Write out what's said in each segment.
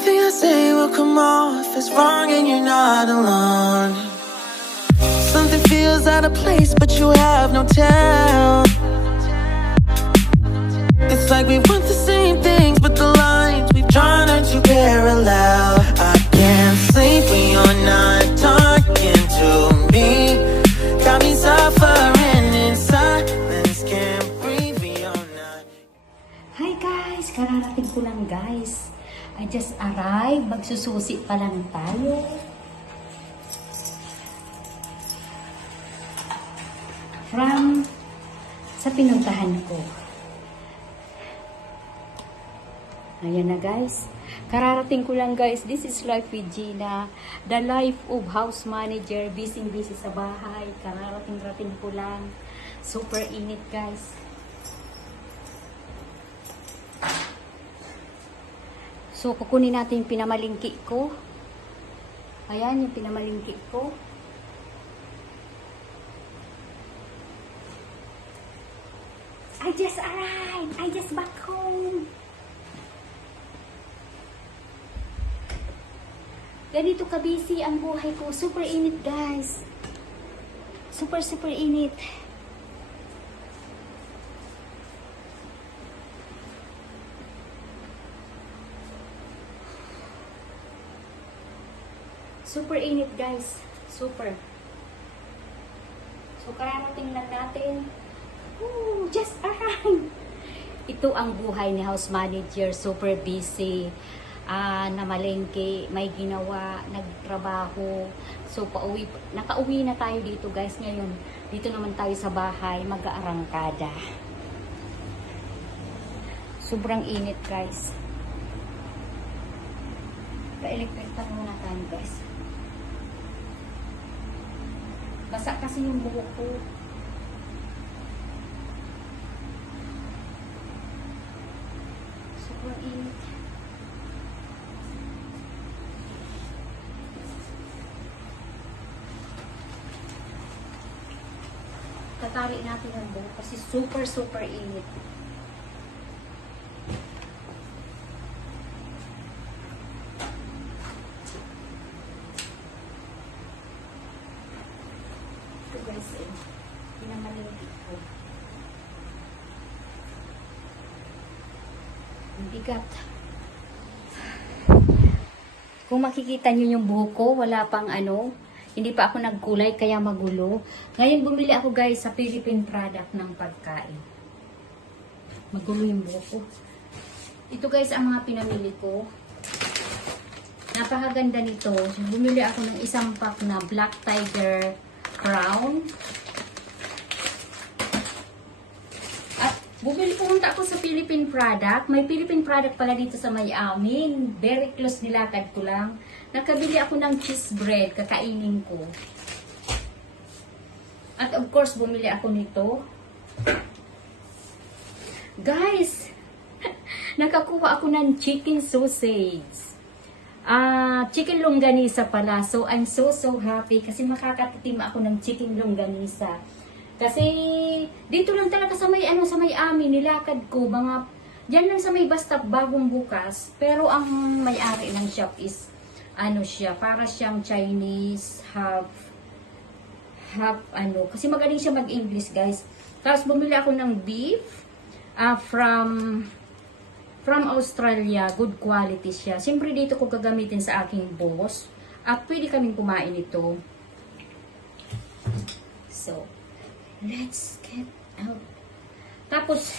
Anything I say will come off as wrong and you're not alone. Something feels out of place but you have no tell. It's like we want the same things but the lines we've drawn are too parallel. I can't sleep when you're not talking to me. Got me suffering in silence, can't breathe when you're not. Hi guys! Kararating ko lang guys. I just arrived. Magsususi pa lang tayo. From sa pinuntahan ko. Ayan na guys. Kararating ko lang guys. This is Life with Gina. The life of house manager. Busy sa bahay. Kararating ko lang. Super init guys. So, kukunin natin yung pinamalingki ko. Ayan, yung pinamalingki ko. I just arrived! I just back home! Ganito ka-busy ang buhay ko. Super init, guys. Super init. Super init guys. Super. So, kararating lang natin. Ooh, just arrived. Ito ang buhay ni house manager. Super busy. Namalengke, may ginawa, nagtrabaho. So, nakauwi na tayo dito guys. Ngayon, dito naman tayo sa bahay. Mag-aarangkada. Sobrang init guys. Pa-electric muna tayo guys. Basa kasi yung buhok ko. Super init. Tatari natin ang buhok kasi super init. Pinamalingkit ko. Ang bigat. Kung makikita nyo yung buhok ko, wala pang hindi pa ako nagkulay kaya magulo. Ngayon bumili ako guys sa Philippine product ng pagkain. Magulo yung buhok ko. Ito guys ang mga pinamili ko. Napakaganda nito. Bumili ako ng isang pack na Black Tiger Crown. At pumunta ako sa Philippine product. May Philippine product pala dito sa may amin. Very close, nilakad ko lang. Nakabili ako ng cheese bread. Kakainin ko. At of course, bumili ako nito. Guys! Nakakuha ako ng chicken sausage. Chicken longganisa pala. So, I'm so happy kasi makakatikim ako ng chicken longganisa. Kasi, dito lang talaga sa may, sa may amin, nilakad ko, dyan lang sa may Bastap, bagong bukas. Pero, ang may-ari ng shop is, para siyang Chinese, kasi magaling siya mag-English, guys. Tapos, bumili ako ng beef, from Australia, good quality siya. Siyempre dito ko gagamitin sa aking boss. At pwede kaming kumain ito. So, let's get out. Tapos,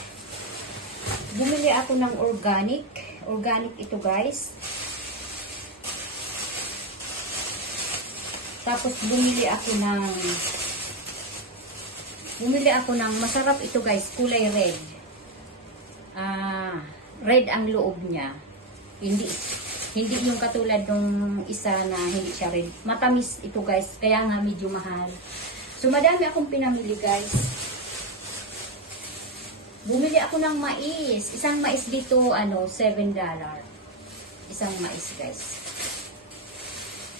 bumili ako ng organic. Organic ito guys. Tapos, bumili ako ng masarap ito guys, kulay red. Red ang loob niya. Hindi yung katulad ng isa na hindi siya red. Matamis ito guys, kaya nga medyo mahal. So madami akong pinamili guys. Bumili ako ng mais. Isang mais dito, $7. Isang mais guys.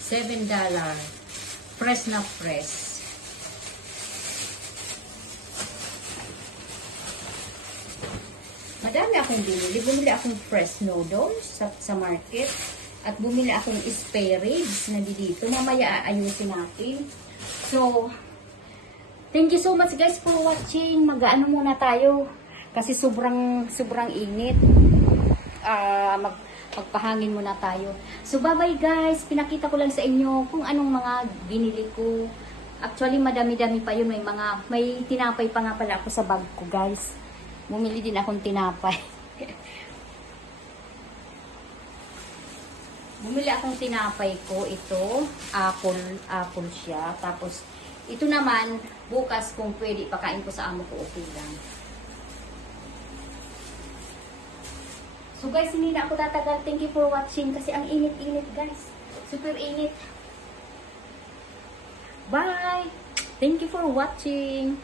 $7. Fresh na fresh. Madami akong binili. Bumili akong fresh noodles sa market. At bumili akong spare ribs na dito. Mamaya aayusin natin. So, thank you so much guys for watching. Mag-ano muna tayo. Kasi sobrang init. Magpahangin muna tayo. So, bye-bye guys. Pinakita ko lang sa inyo kung anong mga binili ko. Actually, madami-dami pa yun. May tinapay pa nga pala ako sa bag ko guys. Bumili din akong tinapay. Bumili akong tinapay ko. Ito, apple siya. Tapos, ito naman, bukas kung pwede, pakain ko sa amo ko, okay lang. So guys, hindi na ako tatagal. Thank you for watching. Kasi ang init-init guys. Super init. Bye! Thank you for watching.